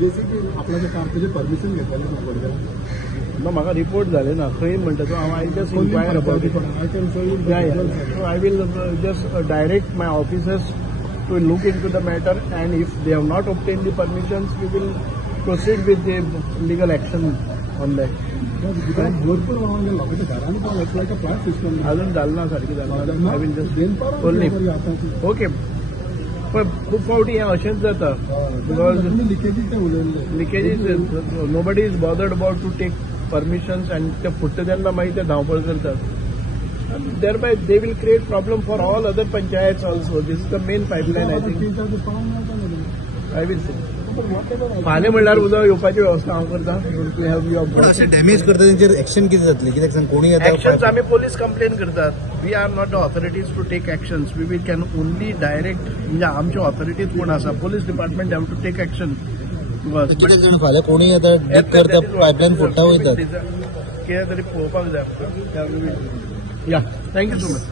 JCB आपल्याला काम तुझे परमिशन घेतलेले ना म्हाका रिपोर्ट जाले ना खंय म्हणटा तो I just inquire about it I will just direct my officers to look into the matter, and if they have not obtained the permissions, we will proceed with the legal action on that. भरपूर flat system अजून झालं ना सारखी झालं I will just only okay पण खूप फावटी हे अशेंच जाता because leakages nobody is bothered about to take permissions and ते फुट्टा तेन्ना मागीर ते धांवपळ करतात. Thereby, they will create problem for all other panchayats also. This is the main pipeline, I think. I will say. फाल्यां म्हणल्यार उदक येवपाची वेवस्था हांव करता. अशें डॅमेज करता तेंचेर एक्शन कितें जातलें कित्याक कोणी एक्शन्स आमी पोलीस कंप्लेन करतात. We are not the authorities to take actions. We can only direct म्हणजे आमचे ऑथॉरिटीज कोण आसा police department have to take action. कितें जाण फाल्यां कोणी आतां डीप करता पायपलायन फोडटा वयतात कितें तरी पळोवपाक जाय आमकां. या थँक्यू सो मच.